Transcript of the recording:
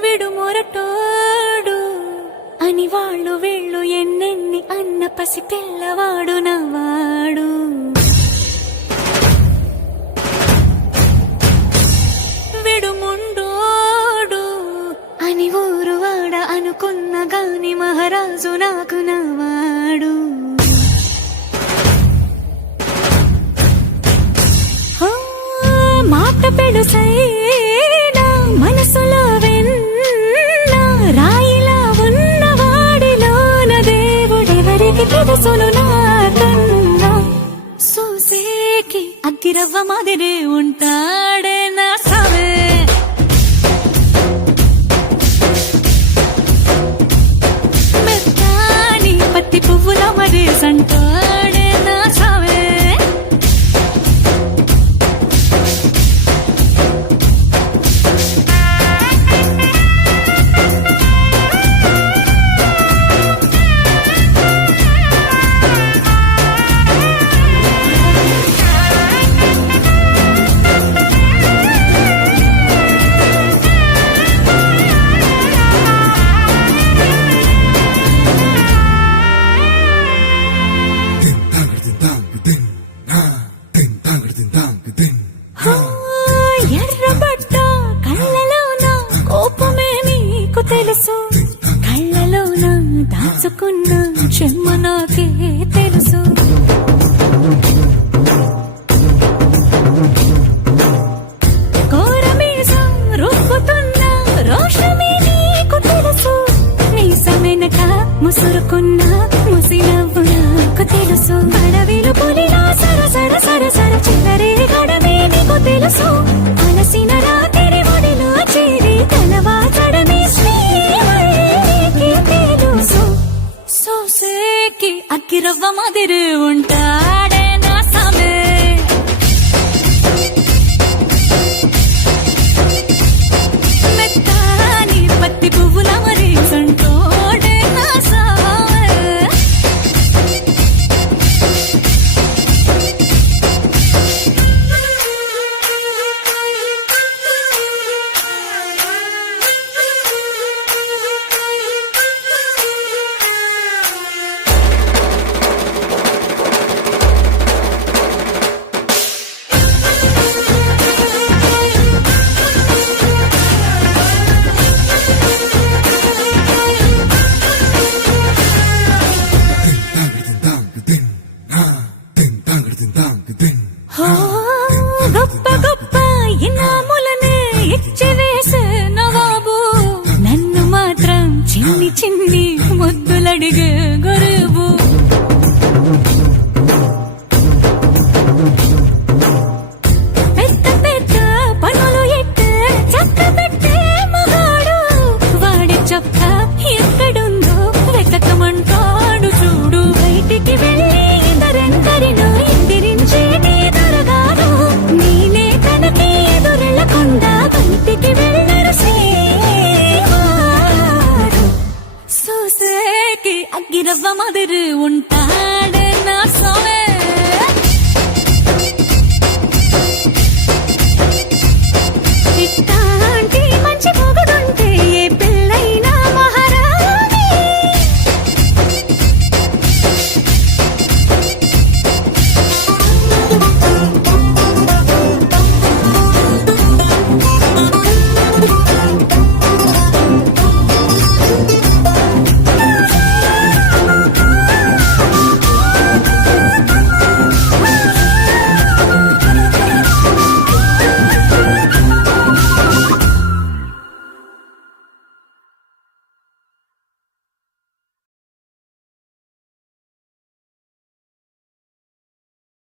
విడు మొరటోడు అని వాళ్ళు వీళ్ళు ఎన్నెన్ని అన్న పసి పిల్లవాడు నవాడు. విడు ముండోడు అని ఊరు వాడ అనుకున్న గాని మహారాజు నాకు నవాడు. మాట పెడుసైనా మనసులో వెన్న రాయిలా ఉన్నవాడిలోన దేవుడెవరికి తెలుసును నాకన్నా. సూసేకి అగ్గిరవ్వ మాదిరే ఉంటాడే నా సావే. మెత్తాని పత్తి పువ్వుల మరి సంటాడే నా సావే. ఎర్రబడ్డ కళ్ళలోన కోపమే నీకు తెలుసు, కళ్ళలోన దాచుకున్న చెమ్మ నాకే తెలుసు. కోరమీసం రుక్కుతున్న రోషమే నీకు తెలుసు, మీసమెనక ముసురుకున్న ముసినవ్వు నాకు తెలుసు. అడవిలు పులిలా సరసర సరసర చిల్లరే గడమే నీకు తెలుసు. అలసిన రాత్రి ఒడిలో చేరి తలవాచడమే శ్రీవల్లికి తెలుసు. సోసేకి అగ్గిరవ్వ మాదిరి ఉంటాడే నా సామే. మెత్తాని పత్తి పువ్వుల మరి సంటోడే నా సామే. గొప్ప గొప్ప ఇనాములనే ఇచ్చి వేసే నవాబు, నన్ను మాత్రం చిన్ని చిన్ని ముద్దులడిగే గొర్రె